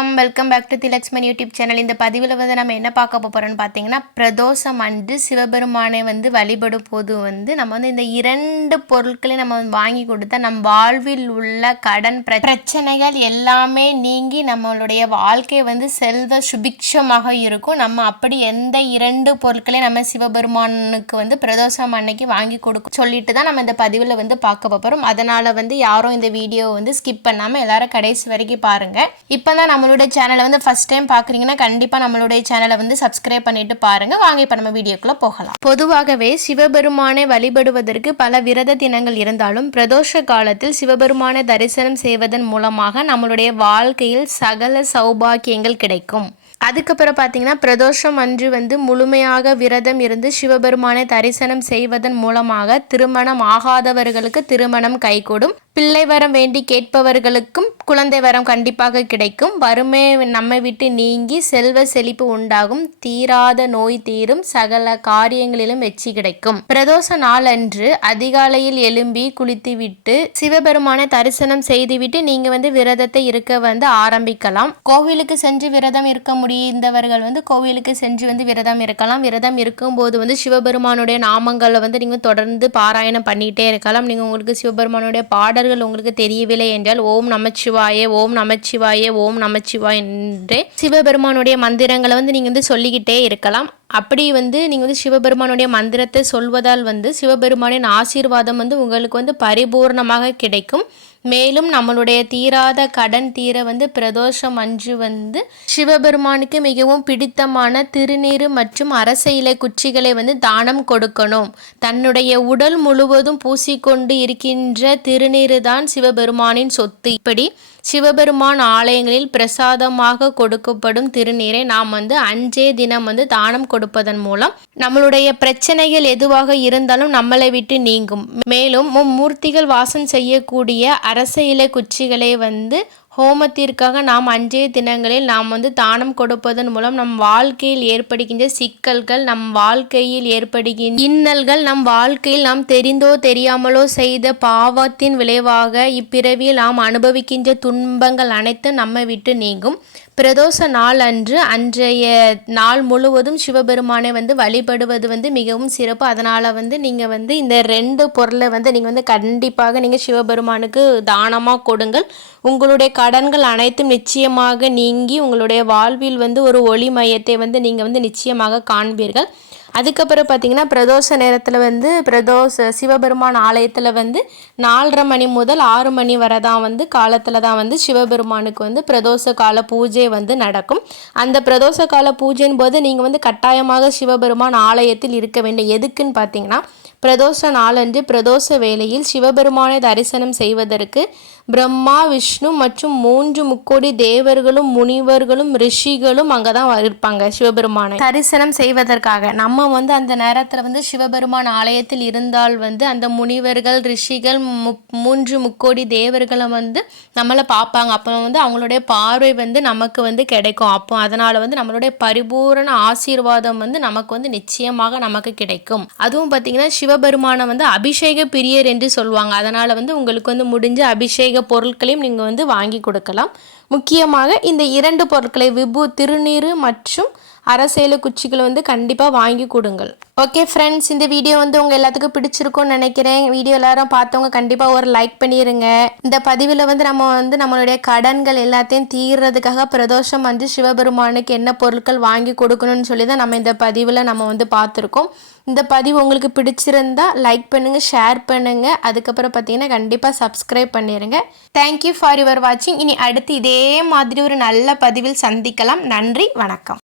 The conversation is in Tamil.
வணக்கம். Welcome back to Thilakshman YouTube channel இந்த பதிவில் வந்து நம்ம என்ன பார்க்க போகிறோம்னு பார்த்தீங்கன்னா பிரதோஷம் அன்று சிவபெருமானை வந்து வழிபடும் போது வந்து நம்ம வந்து இந்த இரண்டு பொருட்களையும் நம்ம வந்து வாங்கி கொடுத்தா நம் வாழ்வில் உள்ள கடன் பிர- பிரச்சனைகள் எல்லாமே நீங்கி நம்மளுடைய வாழ்க்கை வந்து செல்வ சுபிக்ஷமாக இருக்கும். நம்ம அப்படி எந்த இரண்டு பொருட்களையும் நம்ம சிவபெருமானுக்கு வந்து பிரதோஷம் அன்னைக்கு வாங்கி கொடுக்க சொல்லிட்டு தான் நம்ம இந்த பதிவில் வந்து பார்க்க போகிறோம் அதனால் வந்து யாரும் இந்த வீடியோ வந்து ஸ்கிப் பண்ணாமல் எல்லாரும் கடைசி வரைக்கும் பாருங்கள் இப்போ தான் நம்மளுடைய சேனலை வந்து ஃபஸ்ட் டைம் பார்க்குறீங்கன்னா கண்டிப்பாக நம்மளுடைய சேனலை வந்து சப்ஸ்கிரைப் பண்ணிட்டு பாருங்கள் வாங்க இப்போ நம்ம வீடியோக்குள்ளே போகலாம். பொதுவாகவே சிவபெருமானை வழிபடுவதற்கு பல விரத தினங்கள் இருந்தாலும் பிரதோஷ காலத்தில் சிவபெருமானை தரிசனம் செய்வதன் மூலமாக நம்மளுடைய வாழ்க்கையில் சகல சௌபாக்கியங்கள் கிடைக்கும். அதுக்கப்புறம் பார்த்தீங்கன்னா பிரதோஷம் அன்று வந்து முழுமையாக விரதம் இருந்து சிவபெருமானை தரிசனம் செய்வதன் மூலமாக திருமணம் ஆகாதவர்களுக்கு திருமணம் கைகூடும். பிள்ளை வரம் வேண்டி கேட்பவர்களுக்கும் குழந்தை வரம் கண்டிப்பாக கிடைக்கும். வறுமை நம்மை விட்டு நீங்கி செல்வ செழிப்பு உண்டாகும். தீராத நோய் தீரும். சகல காரியங்களிலும் வெற்றி கிடைக்கும். பிரதோஷ நாளன்று அதிகாலையில் எழும்பி குளித்துவிட்டு சிவபெருமானை தரிசனம் செய்துவிட்டு நீங்க வந்து விரதத்தை இருக்க வந்து ஆரம்பிக்கலாம். கோவிலுக்கு சென்று விரதம் இருக்க முடிந்தவர்கள் வந்து கோவிலுக்கு சென்று வந்து விரதம் இருக்கலாம். விரதம் இருக்கும்போது வந்து சிவபெருமானுடைய நாமங்களை வந்து நீங்க தொடர்ந்து பாராயணம் பண்ணிட்டே இருக்கலாம். நீங்க உங்களுக்கு சிவபெருமானுடைய பாடல் பாடல்கள் உங்களுக்கு தெரியவில்லை என்றால் ஓம் நமச்சிவாயே ஓம் நமச்சிவாயே ஓம் நமச்சிவாய் என்று சிவபெருமானுடைய மந்திரங்களை வந்து நீங்க வந்து சொல்லிக்கிட்டே இருக்கலாம். அப்படி வந்து நீங்கள் வந்து சிவபெருமானுடைய மந்திரத்தை சொல்வதால் வந்து சிவபெருமானின் ஆசீர்வாதம் வந்து உங்களுக்கு வந்து பரிபூர்ணமாக கிடைக்கும். மேலும் நம்மளுடைய தீராத கடன் தீர வந்து பிரதோஷம் அன்று வந்து சிவபெருமானுக்கு மிகவும் பிடித்தமான திருநீறு மற்றும் அரச இலை குச்சிகளை வந்து தானம் கொடுக்கணும். தன்னுடைய உடல் முழுவதும் பூசிக்கொண்டு இருக்கின்ற திருநீறு தான் சிவபெருமானின் சொத்து. இப்படி சிவபெருமான் ஆலயங்களில் பிரசாதமாக கொடுக்கப்படும் திருநீரை நாம் வந்து அஞ்சே தினம் வந்து தானம் கொடுப்பதன் மூலம் நம்மளுடைய பிரச்சனைகள் எதுவாக இருந்தாலும் நம்மளை விட்டு நீங்கும். மேலும் மும்மூர்த்திகள் வாசம் செய்யக்கூடிய அரச இலை குச்சிகளை வந்து ஹோமத்திற்காக நாம் அஞ்சே தினங்களில் நாம் வந்து தானம் கொடுப்பதன் மூலம் நம் வாழ்க்கையில் ஏற்படுகின்ற சிக்கல்கள் நம் வாழ்க்கையில் ஏற்படுகின்ற இன்னல்கள் நம் வாழ்க்கையில் நாம் தெரிந்தோ தெரியாமலோ செய்த பாவத்தின் விளைவாக இப்பிறவியில் நாம் அனுபவிக்கின்ற துன்பங்கள் அனைத்தும் நம்மை விட்டு நீங்கும். பிரதோஷ நாள் அன்று அன்றைய நாள் முழுவதும் சிவபெருமானை வந்து வழிபடுவது வந்து மிகவும் சிறப்பு. அதனால் வந்து நீங்கள் வந்து இந்த ரெண்டு பொருளை வந்து நீங்கள் வந்து கண்டிப்பாக நீங்கள் சிவபெருமானுக்கு தானமாக கொடுங்கள். உங்களுடைய கடன்கள் அனைத்தும் நிச்சயமாக நீங்கி உங்களுடைய வாழ்வில் வந்து ஒரு ஒளி மையத்தை வந்து நீங்கள் வந்து நிச்சயமாக காண்பீர்கள். அதுக்கப்புறம் பார்த்தீங்கன்னா பிரதோஷ நேரத்தில் வந்து பிரதோஷ சிவபெருமான் ஆலயத்தில் வந்து நாலரை மணி முதல் ஆறு மணி வரை தான் வந்து காலத்தில் தான் வந்து சிவபெருமானுக்கு வந்து பிரதோஷ கால பூஜை வந்து நடக்கும். அந்த பிரதோஷ கால பூஜையின் போது நீங்கள் வந்து கட்டாயமாக சிவபெருமான் ஆலயத்தில் இருக்க வேண்டும். எதுக்குன்னு பார்த்தீங்கன்னா பிரதோஷ நாளன்று பிரதோஷ வேளையில் சிவபெருமானை தரிசனம் செய்வதற்கு பிரம்மா விஷ்ணு மற்றும் மூன்று முக்கோடி தேவர்களும் முனிவர்களும் ரிஷிகளும் அங்கே தான் இருப்பாங்க சிவபெருமானை. தரிசனம் செய்வதற்காக. நம்ம வந்து அந்த நேரத்தில் வந்து சிவபெருமான் ஆலயத்தில் இருந்தால் வந்து அந்த முனிவர்கள் ரிஷிகள் மூன்று முக்கோடி தேவர்களை வந்து நம்மளை பார்ப்பாங்க. அப்போ வந்து அவங்களுடைய பார்வை வந்து நமக்கு வந்து கிடைக்கும். அப்போ அதனால் வந்து நம்மளுடைய பரிபூரண ஆசீர்வாதம் வந்து நமக்கு வந்து நிச்சயமாக நமக்கு கிடைக்கும். அதுவும் பார்த்தீங்கன்னா சிவபெருமானை வந்து அபிஷேக பிரியர் என்று சொல்லுவாங்க. அதனால் வந்து உங்களுக்கு வந்து முடிஞ்ச அபிஷேக பொருட்களையும் நீங்கள் வந்து வாங்கி கொடுக்கலாம். முக்கியமாக இந்த இரண்டு பொருட்களை விபு திருநீறு மற்றும் அரசேல குச்சிகளை வந்து கண்டிப்பாக வாங்கி கொடுங்கள். ஓகே ஃப்ரெண்ட்ஸ் இந்த வீடியோ வந்து உங்கள் எல்லாத்துக்கும் பிடிச்சிருக்கும்னு நினைக்கிறேன். வீடியோ எல்லாரும் பார்த்தவங்க கண்டிப்பாக ஒரு லைக் பண்ணிடுங்க இந்த பதிவில் வந்து நம்ம வந்து நம்மளுடைய கடன்கள் எல்லாத்தையும் தீர்றதுக்காக பிரதோஷம் வந்து சிவபெருமானுக்கு என்ன பொருட்கள் வாங்கி கொடுக்கணும்னு சொல்லி தான் நம்ம இந்த பதிவில் நம்ம வந்து பார்த்துருக்கோம். இந்த பதிவு உங்களுக்கு பிடிச்சிருந்தா லைக் பண்ணுங்கள் ஷேர் பண்ணுங்கள் அதுக்கப்புறம் பார்த்தீங்கன்னா கண்டிப்பாக சப்ஸ்கிரைப் பண்ணிடுங்க தேங்க்யூ ஃபார் யுவர் வாட்சிங் இனி அடுத்து இதே மாதிரி ஒரு நல்ல பதிவில் சந்திக்கலாம். நன்றி வணக்கம்.